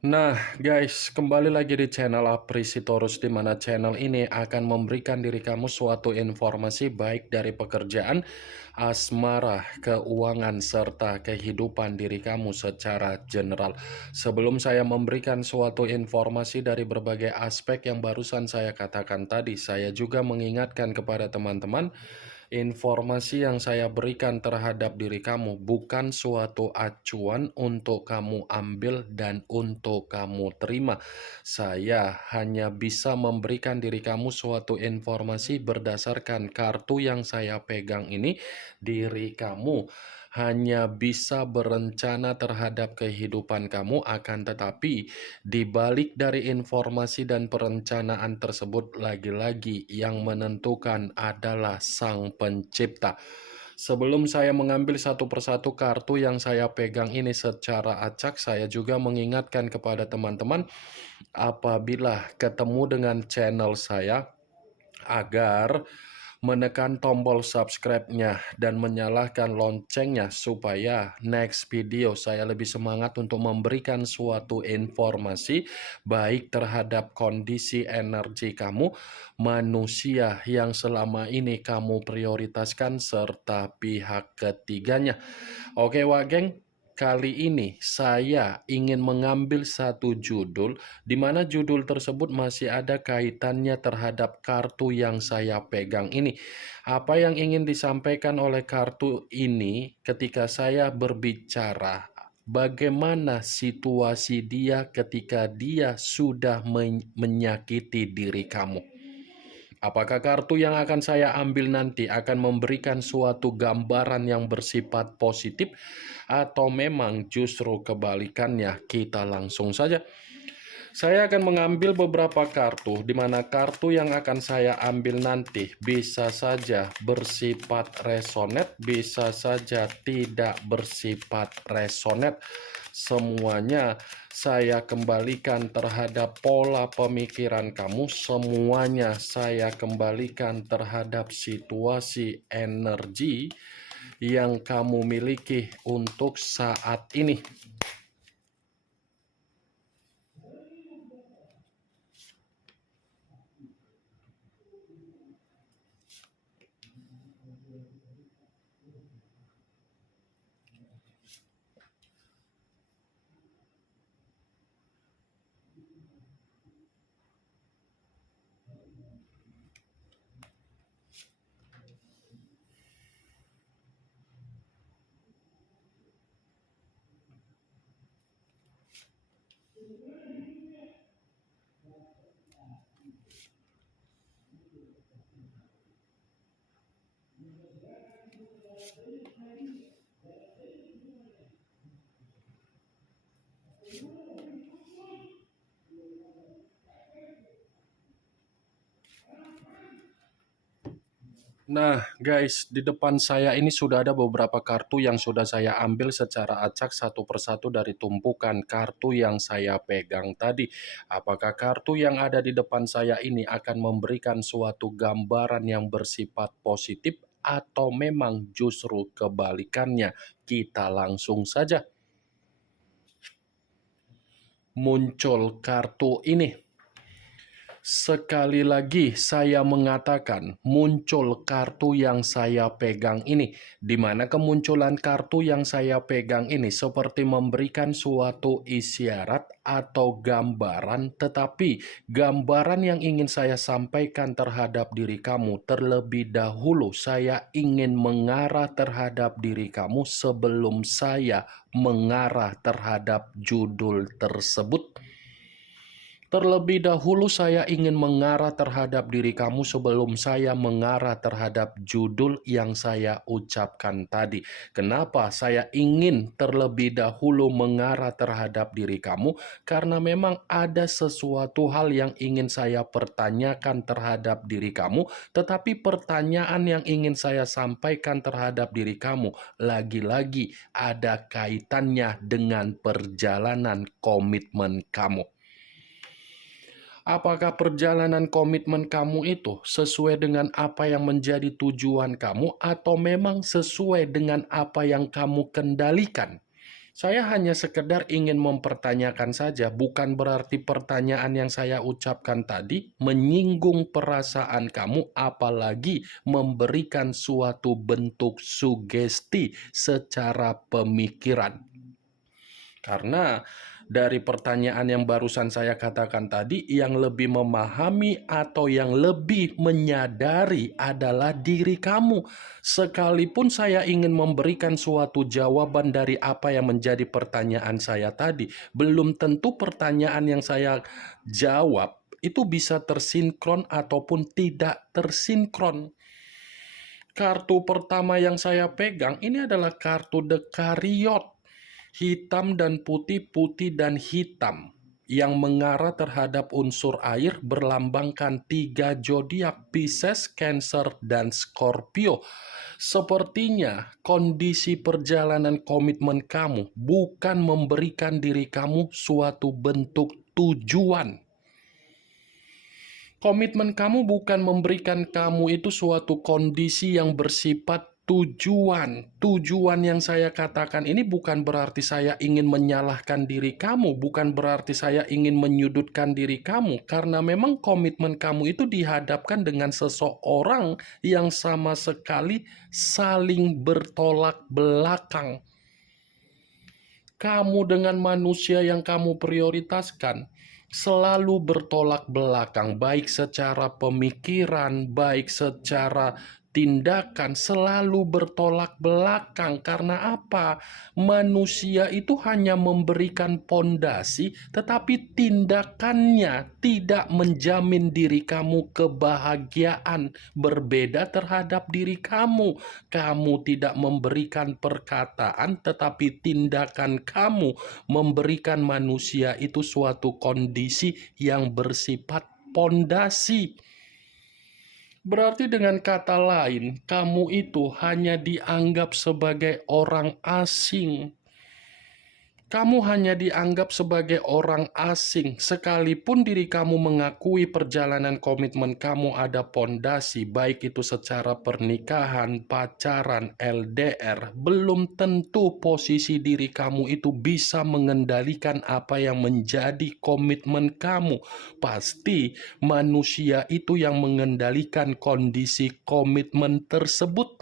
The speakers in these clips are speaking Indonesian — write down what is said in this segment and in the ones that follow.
Nah, guys, kembali lagi di channel Aprisitorus, di mana channel ini akan memberikan diri kamu suatu informasi baik dari pekerjaan, asmara, keuangan, serta kehidupan diri kamu secara general. Sebelum saya memberikan suatu informasi dari berbagai aspek yang barusan saya katakan tadi, saya juga mengingatkan kepada teman-teman, informasi yang saya berikan terhadap diri kamu bukan suatu acuan untuk kamu ambil dan untuk kamu terima. Saya hanya bisa memberikan diri kamu suatu informasi berdasarkan kartu yang saya pegang ini. Diri kamu hanya bisa berencana terhadap kehidupan kamu, akan tetapi di balik dari informasi dan perencanaan tersebut, lagi-lagi yang menentukan adalah Sang Pencipta. Sebelum saya mengambil satu persatu kartu yang saya pegang ini secara acak, saya juga mengingatkan kepada teman-teman, apabila ketemu dengan channel saya, agar menekan tombol subscribe-nya dan menyalakan loncengnya supaya next video saya lebih semangat untuk memberikan suatu informasi baik terhadap kondisi energi kamu, manusia yang selama ini kamu prioritaskan, serta pihak ketiganya. Oke, Wak Geng. Kali ini saya ingin mengambil satu judul, di mana judul tersebut masih ada kaitannya terhadap kartu yang saya pegang ini. Apa yang ingin disampaikan oleh kartu ini ketika saya berbicara? Bagaimana situasi dia ketika dia sudah menyakiti diri kamu? Apakah kartu yang akan saya ambil nanti akan memberikan suatu gambaran yang bersifat positif, atau memang justru kebalikannya? Kita langsung saja. Saya akan mengambil beberapa kartu, di mana kartu yang akan saya ambil nanti bisa saja bersifat resonate, bisa saja tidak bersifat resonate. Semuanya saya kembalikan terhadap pola pemikiran kamu, semuanya saya kembalikan terhadap situasi energi yang kamu miliki untuk saat ini. Nah, guys, di depan saya ini sudah ada beberapa kartu yang sudah saya ambil secara acak satu persatu dari tumpukan kartu yang saya pegang tadi. Apakah kartu yang ada di depan saya ini akan memberikan suatu gambaran yang bersifat positif, atau memang justru kebalikannya? Kita langsung saja. Muncul kartu ini. Sekali lagi saya mengatakan, muncul kartu yang saya pegang ini, di mana kemunculan kartu yang saya pegang ini seperti memberikan suatu isyarat atau gambaran, tetapi gambaran yang ingin saya sampaikan terhadap diri kamu, terlebih dahulu saya ingin mengarah terhadap diri kamu sebelum saya mengarah terhadap judul tersebut. Terlebih dahulu saya ingin mengarah terhadap diri kamu sebelum saya mengarah terhadap judul yang saya ucapkan tadi. Kenapa saya ingin terlebih dahulu mengarah terhadap diri kamu? Karena memang ada sesuatu hal yang ingin saya pertanyakan terhadap diri kamu, tetapi pertanyaan yang ingin saya sampaikan terhadap diri kamu lagi-lagi ada kaitannya dengan perjalanan komitmen kamu. Apakah perjalanan komitmen kamu itu sesuai dengan apa yang menjadi tujuan kamu, atau memang sesuai dengan apa yang kamu kendalikan? Saya hanya sekedar ingin mempertanyakan saja, bukan berarti pertanyaan yang saya ucapkan tadi menyinggung perasaan kamu, apalagi memberikan suatu bentuk sugesti secara pemikiran. Karena dari pertanyaan yang barusan saya katakan tadi, yang lebih memahami atau yang lebih menyadari adalah diri kamu. Sekalipun saya ingin memberikan suatu jawaban dari apa yang menjadi pertanyaan saya tadi, belum tentu pertanyaan yang saya jawab itu bisa tersinkron ataupun tidak tersinkron. Kartu pertama yang saya pegang ini adalah kartu Dekariot. Hitam dan putih, putih dan hitam yang mengarah terhadap unsur air berlambangkan 3 zodiak Pisces, Cancer, dan Scorpio. Sepertinya kondisi perjalanan komitmen kamu bukan memberikan diri kamu suatu bentuk tujuan. Komitmen kamu bukan memberikan kamu itu suatu kondisi yang bersifat tujuan. Tujuan yang saya katakan ini bukan berarti saya ingin menyalahkan diri kamu, bukan berarti saya ingin menyudutkan diri kamu, karena memang komitmen kamu itu dihadapkan dengan seseorang yang sama sekali saling bertolak belakang. Kamu dengan manusia yang kamu prioritaskan selalu bertolak belakang, baik secara pemikiran, baik secara tindakan, selalu bertolak belakang. Karena apa? Manusia itu hanya memberikan pondasi, tetapi tindakannya tidak menjamin diri kamu kebahagiaan. Berbeda terhadap diri kamu. Kamu tidak memberikan perkataan, tetapi tindakan kamu memberikan manusia itu suatu kondisi yang bersifat pondasi. Berarti dengan kata lain, kamu itu hanya dianggap sebagai orang asing. Kamu hanya dianggap sebagai orang asing, sekalipun diri kamu mengakui perjalanan komitmen kamu ada pondasi, baik itu secara pernikahan, pacaran, LDR, belum tentu posisi diri kamu itu bisa mengendalikan apa yang menjadi komitmen kamu. Pasti manusia itu yang mengendalikan kondisi komitmen tersebut.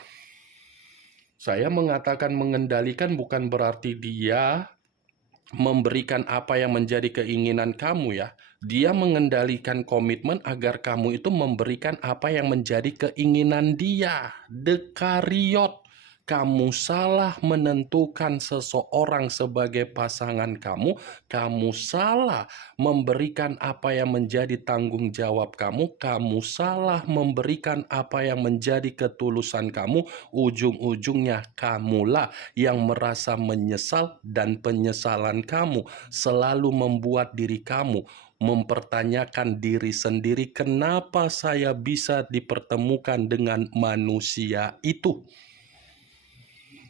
Saya mengatakan mengendalikan bukan berarti dia memberikan apa yang menjadi keinginan kamu ya. Dia mengendalikan komitmen agar kamu itu memberikan apa yang menjadi keinginan dia. Dekariot. Kamu salah menentukan seseorang sebagai pasangan kamu salah memberikan apa yang menjadi tanggung jawab kamu salah memberikan apa yang menjadi ketulusan kamu, ujung-ujungnya kamulah yang merasa menyesal dan penyesalan kamu selalu membuat diri kamu mempertanyakan diri sendiri, kenapa saya bisa dipertemukan dengan manusia itu?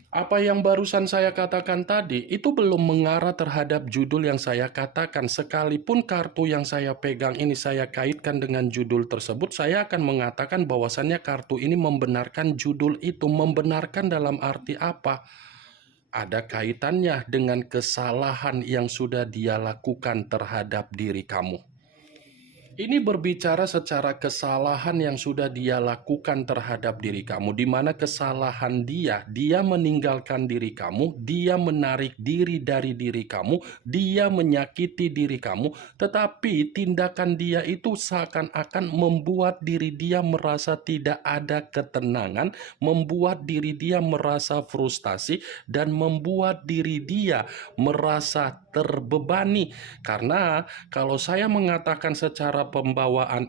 Apa yang barusan saya katakan tadi itu belum mengarah terhadap judul yang saya katakan. Sekalipun kartu yang saya pegang ini saya kaitkan dengan judul tersebut, saya akan mengatakan bahwasannya kartu ini membenarkan judul itu. Membenarkan dalam arti apa? Ada kaitannya dengan kesalahan yang sudah dia lakukan terhadap diri kamu. Ini berbicara secara kesalahan yang sudah dia lakukan terhadap diri kamu, di mana kesalahan dia meninggalkan diri kamu, dia menarik diri dari diri kamu, dia menyakiti diri kamu, tetapi tindakan dia itu seakan-akan membuat diri dia merasa tidak ada ketenangan, membuat diri dia merasa frustasi, dan membuat diri dia merasa terbebani. Karena kalau saya mengatakan secara pembawaan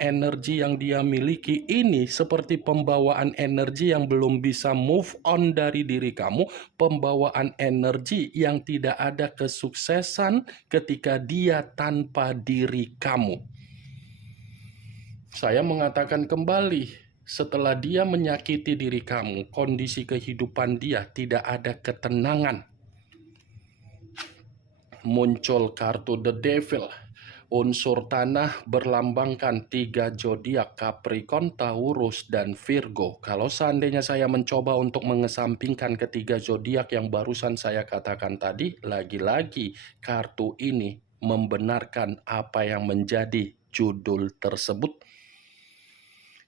energi yang dia miliki ini seperti pembawaan energi yang belum bisa move on dari diri kamu, pembawaan energi yang tidak ada kesuksesan ketika dia tanpa diri kamu. Saya mengatakan kembali, setelah dia menyakiti diri kamu, kondisi kehidupan dia tidak ada ketenangan. Muncul kartu The Devil. Unsur tanah berlambangkan 3 zodiak Capricorn, Taurus, dan Virgo. Kalau seandainya saya mencoba untuk mengesampingkan ketiga zodiak yang barusan saya katakan tadi, lagi-lagi kartu ini membenarkan apa yang menjadi judul tersebut.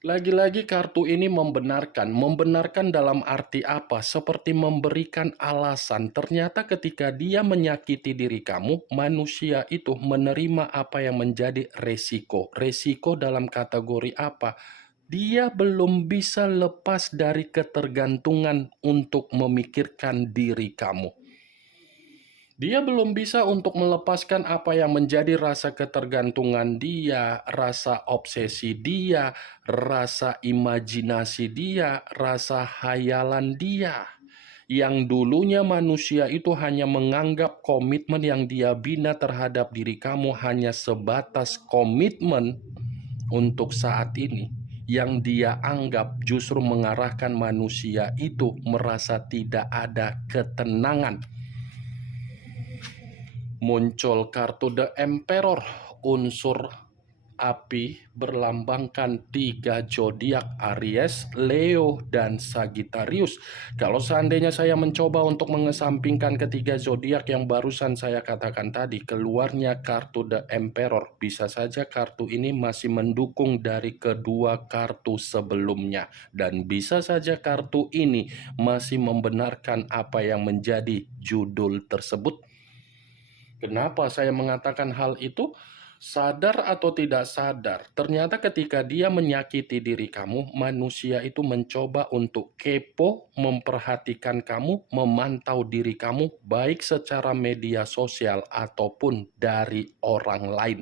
Lagi-lagi kartu ini membenarkan dalam arti apa? Seperti memberikan alasan. Ternyata ketika dia menyakiti diri kamu, manusia itu menerima apa yang menjadi resiko. Resiko dalam kategori apa? Dia belum bisa lepas dari ketergantungan untuk memikirkan diri kamu. Dia belum bisa untuk melepaskan apa yang menjadi rasa ketergantungan dia, rasa obsesi dia, rasa imajinasi dia, rasa hayalan dia. Yang dulunya manusia itu hanya menganggap komitmen yang dia bina terhadap diri kamu hanya sebatas komitmen untuk saat ini. Yang dia anggap justru mengarahkan manusia itu merasa tidak ada ketenangan. Muncul kartu The Emperor, unsur api berlambangkan 3 zodiak Aries, Leo, dan Sagittarius. Kalau seandainya saya mencoba untuk mengesampingkan ketiga zodiak yang barusan saya katakan tadi, keluarnya kartu The Emperor. Bisa saja kartu ini masih mendukung dari kedua kartu sebelumnya, dan bisa saja kartu ini masih membenarkan apa yang menjadi judul tersebut. Kenapa saya mengatakan hal itu? Sadar atau tidak sadar, ternyata ketika dia menyakiti diri kamu, manusia itu mencoba untuk kepo, memperhatikan kamu, memantau diri kamu, baik secara media sosial ataupun dari orang lain.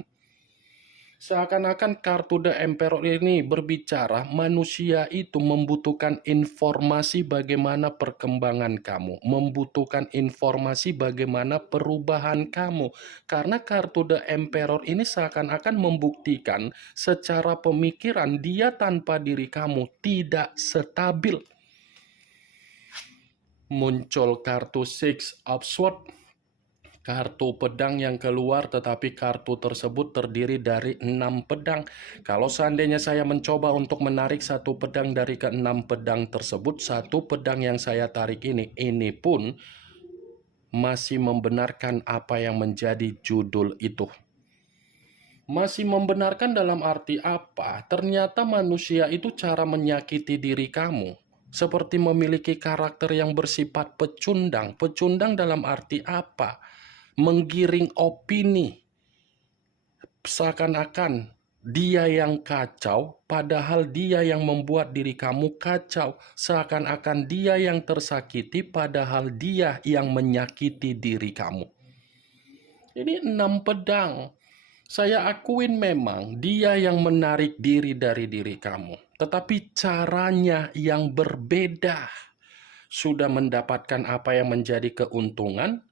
Seakan-akan kartu The Emperor ini berbicara manusia itu membutuhkan informasi bagaimana perkembangan kamu, membutuhkan informasi bagaimana perubahan kamu. Karena kartu The Emperor ini seakan-akan membuktikan secara pemikiran dia tanpa diri kamu tidak stabil. Muncul kartu Six of Swords. Kartu pedang yang keluar, tetapi kartu tersebut terdiri dari 6 pedang. Kalau seandainya saya mencoba untuk menarik satu pedang dari ke-6 pedang tersebut, satu pedang yang saya tarik ini pun masih membenarkan apa yang menjadi judul itu. Masih membenarkan dalam arti apa? Ternyata manusia itu cara menyakiti diri kamu seperti memiliki karakter yang bersifat pecundang. Pecundang dalam arti apa? Menggiring opini, seakan-akan dia yang kacau, padahal dia yang membuat diri kamu kacau. Seakan-akan dia yang tersakiti, padahal dia yang menyakiti diri kamu. Ini 6 pedang. Saya akuin memang dia yang menarik diri dari diri kamu, tetapi caranya yang berbeda. Sudah mendapatkan apa yang menjadi keuntungan,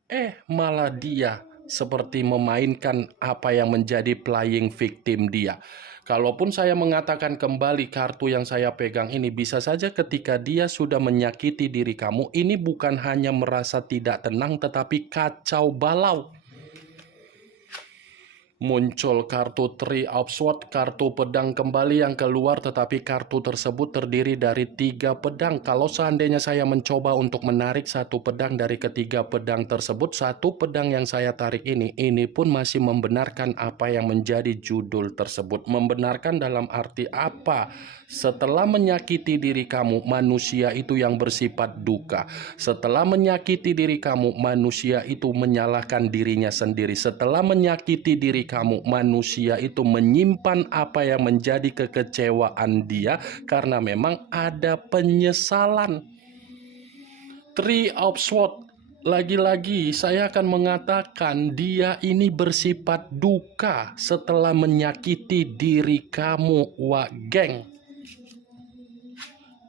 malah dia seperti memainkan apa yang menjadi playing victim dia. Kalaupun saya mengatakan kembali kartu yang saya pegang ini, bisa saja ketika dia sudah menyakiti diri kamu, ini bukan hanya merasa tidak tenang, tetapi kacau balau. Muncul kartu Three of Swords, kartu pedang kembali yang keluar, tetapi kartu tersebut terdiri dari 3 pedang. Kalau seandainya saya mencoba untuk menarik satu pedang dari ketiga pedang tersebut, satu pedang yang saya tarik ini pun masih membenarkan apa yang menjadi judul tersebut. Membenarkan dalam arti apa? Setelah menyakiti diri kamu, manusia itu yang bersifat duka. Setelah menyakiti diri kamu, manusia itu menyalahkan dirinya sendiri. Setelah menyakiti diri kamu, manusia itu menyimpan apa yang menjadi kekecewaan dia karena memang ada penyesalan. Three of Swords. Lagi-lagi saya akan mengatakan dia ini bersifat duka setelah menyakiti diri kamu, wah geng.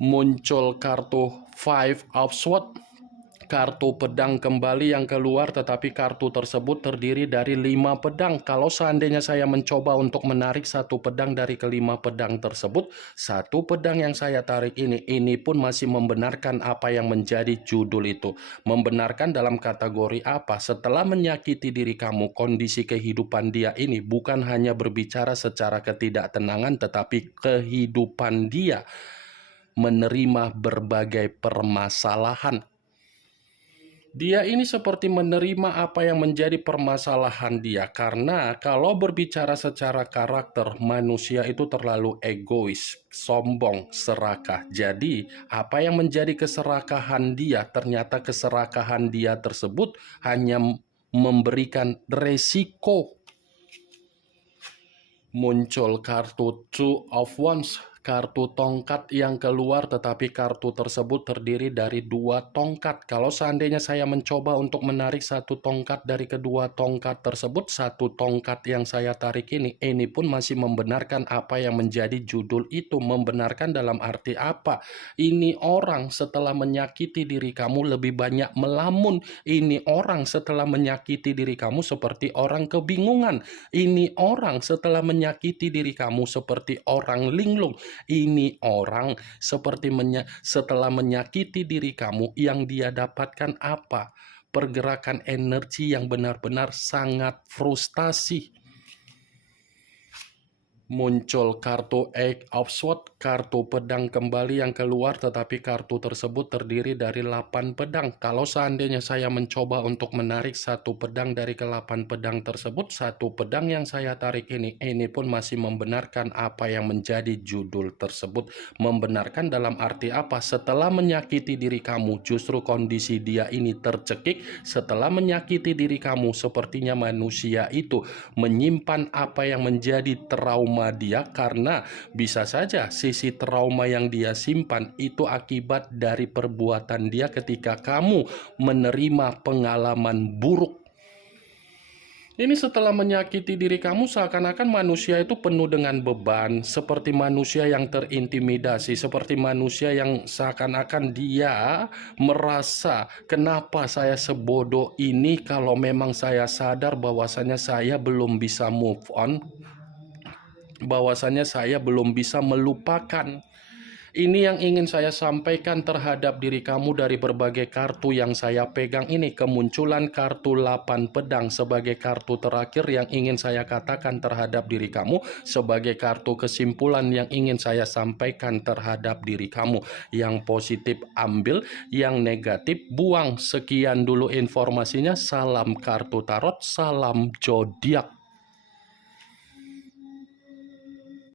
Muncul kartu Five of Swords. kartu pedang kembali yang keluar, tetapi kartu tersebut terdiri dari 5 pedang. Kalau seandainya saya mencoba untuk menarik satu pedang dari kelima pedang tersebut, satu pedang yang saya tarik ini pun masih membenarkan apa yang menjadi judul itu. Membenarkan dalam kategori apa? Setelah menyakiti diri kamu, kondisi kehidupan dia ini bukan hanya berbicara secara ketidaktenangan, tetapi kehidupan dia menerima berbagai permasalahan. Dia ini seperti menerima apa yang menjadi permasalahan dia, karena kalau berbicara secara karakter, manusia itu terlalu egois, sombong, serakah. Jadi, apa yang menjadi keserakahan dia, ternyata keserakahan dia tersebut hanya memberikan resiko. Muncul kartu Two of Wands, kartu tongkat yang keluar, tetapi kartu tersebut terdiri dari 2 tongkat. Kalau seandainya saya mencoba untuk menarik satu tongkat dari kedua tongkat tersebut, satu tongkat yang saya tarik ini pun masih membenarkan apa yang menjadi judul itu. Membenarkan dalam arti apa? Ini orang setelah menyakiti diri kamu lebih banyak melamun. Ini orang setelah menyakiti diri kamu seperti orang kebingungan. Ini orang setelah menyakiti diri kamu seperti orang linglung. Ini orang seperti setelah menyakiti diri kamu, yang dia dapatkan apa? Pergerakan energi yang benar-benar sangat frustasi. Muncul kartu Eight of Swords, kartu pedang kembali yang keluar, tetapi kartu tersebut terdiri dari 8 pedang. Kalau seandainya saya mencoba untuk menarik satu pedang dari ke-8 pedang tersebut, satu pedang yang saya tarik ini pun masih membenarkan apa yang menjadi judul tersebut. Membenarkan dalam arti apa? Setelah menyakiti diri kamu, justru kondisi dia ini tercekik. Setelah menyakiti diri kamu, sepertinya manusia itu menyimpan apa yang menjadi trauma dia, karena bisa saja sisi trauma yang dia simpan itu akibat dari perbuatan dia ketika kamu menerima pengalaman buruk. Ini setelah menyakiti diri kamu, seakan-akan manusia itu penuh dengan beban, seperti manusia yang terintimidasi, seperti manusia yang seakan-akan dia merasa, kenapa saya sebodoh ini kalau memang saya sadar bahwasanya saya belum bisa move on, bahwasanya saya belum bisa melupakan. Ini yang ingin saya sampaikan terhadap diri kamu dari berbagai kartu yang saya pegang ini. Kemunculan kartu 8 pedang sebagai kartu terakhir yang ingin saya katakan terhadap diri kamu, sebagai kartu kesimpulan yang ingin saya sampaikan terhadap diri kamu. Yang positif ambil, yang negatif buang. Sekian dulu informasinya. Salam kartu tarot, salam zodiak.